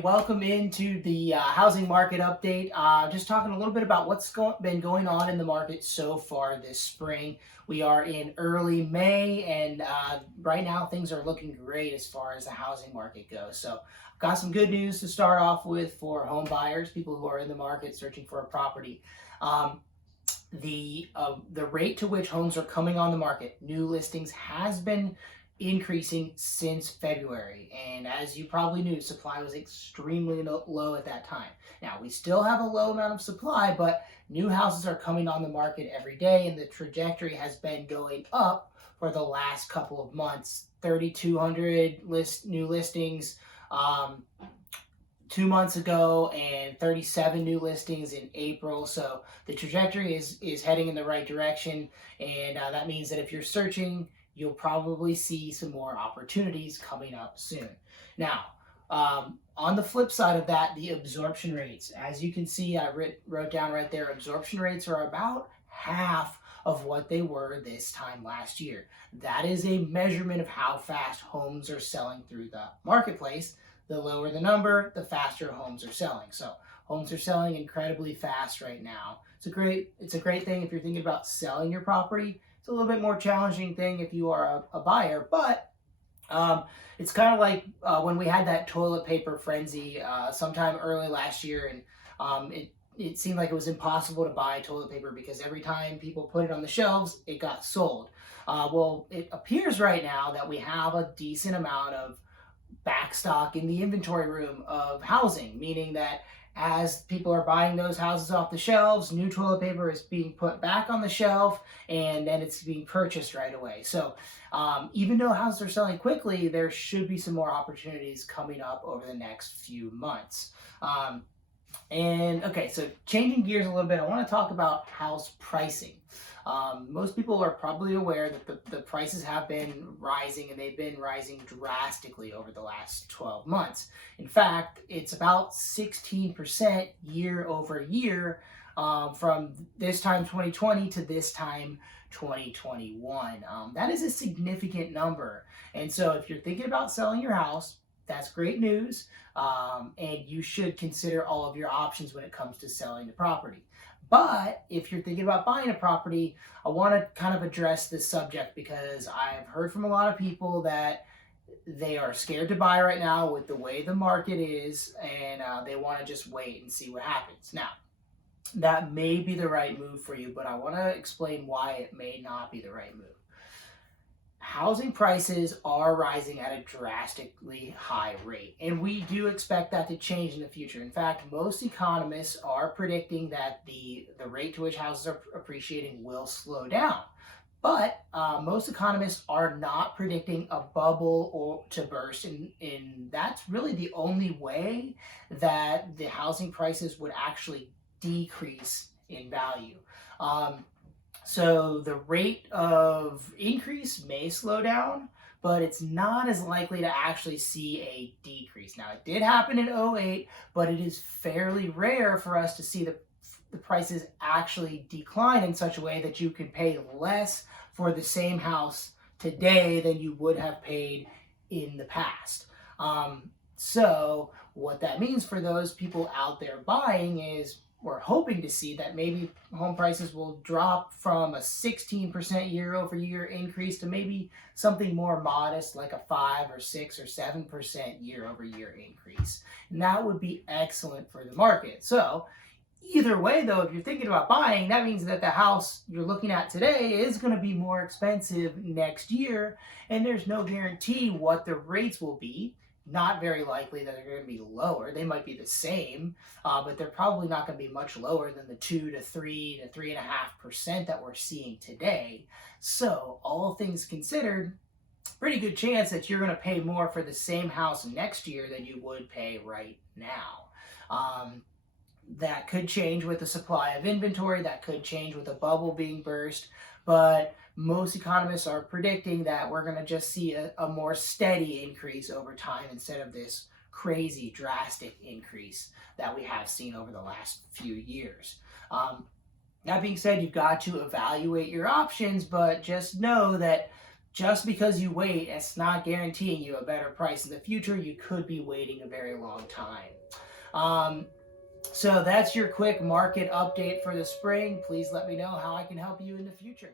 everybody. Welcome into the housing market update. Just talking a little bit about what's been going on in the market so far this spring. We are in early May, and right now things are looking great as far as the housing market goes. So, I've got some good news to start off with for home buyers, people who are in the market searching for a property. Um, the rate to which homes are coming on the market, new listings, has been increasing since February. And as you probably knew, supply was extremely low at that time. Now, we still have a low amount of supply, but new houses are coming on the market every day, and the trajectory has been going up for the last couple of months. 3,200 new listings. 2 months ago, and 37 new listings in April. So the trajectory is heading in the right direction, and that means that if you're searching, you'll probably see some more opportunities coming up soon. Now, on the flip side of that, the absorption rates. As you can see, I wrote down right there, absorption rates are about half of what they were this time last year. That is a measurement of how fast homes are selling through the marketplace. The lower the number, the faster homes are selling. So homes are selling incredibly fast right now. It's a great thing if you're thinking about selling your property. It's a little bit more challenging thing if you are a buyer, but it's kind of like when we had that toilet paper frenzy sometime early last year, and it seemed like it was impossible to buy toilet paper because every time people put it on the shelves, it got sold. Well, it appears right now that we have a decent amount of backstock in the inventory room of housing, meaning that as people are buying those houses off the shelves, new toilet paper is being put back on the shelf, and then it's being purchased right away. So even though houses are selling quickly, there should be some more opportunities coming up over the next few months. And okay, so changing gears a little bit, I want to talk about house pricing. Most people are probably aware that the prices have been rising, and they've been rising drastically over the last 12 months. In fact, it's about 16% year over year from this time 2020 to this time 2021. That is a significant number. And so if you're thinking about selling your house, that's great news. And you should consider all of your options when it comes to selling the property. But if you're thinking about buying a property, I want to kind of address this subject because I've heard from a lot of people that they are scared to buy right now with the way the market is, and they want to just wait and see what happens. Now, that may be the right move for you, but I want to explain why it may not be the right move. Housing prices are rising at a drastically high rate, and we do expect that to change in the future. In fact, most economists are predicting that the rate to which houses are appreciating will slow down. But most economists are not predicting a bubble or to burst, and that's really the only way that the housing prices would actually decrease in value. So the rate of increase may slow down, but it's not as likely to actually see a decrease. Now, it did happen in '08, but it is fairly rare for us to see the prices actually decline in such a way that you can pay less for the same house today than you would have paid in the past. So what that means for those people out there buying is we're hoping to see that maybe home prices will drop from a 16% year over year increase to maybe something more modest like a 5 or 6 or 7% year over year increase. And that would be excellent for the market. So either way, though, if you're thinking about buying, that means that the house you're looking at today is going to be more expensive next year, and there's no guarantee what the rates will be. Not very likely that they're going to be lower. They might be the same, but they're probably not going to be much lower than the 2 to 3 to 3.5% that we're seeing today. So, all things considered, pretty good chance that you're going to pay more for the same house next year than you would pay right now. That could change with the supply of inventory. That could change with a bubble being burst, but most economists are predicting that we're going to just see a more steady increase over time instead of this crazy drastic increase that we have seen over the last few years. That being said, you've got to evaluate your options, but just know that just because you wait, it's not guaranteeing you a better price in the future. You could be waiting a very long time. Um, so that's your quick market update for the spring. Please let me know how I can help you in the future.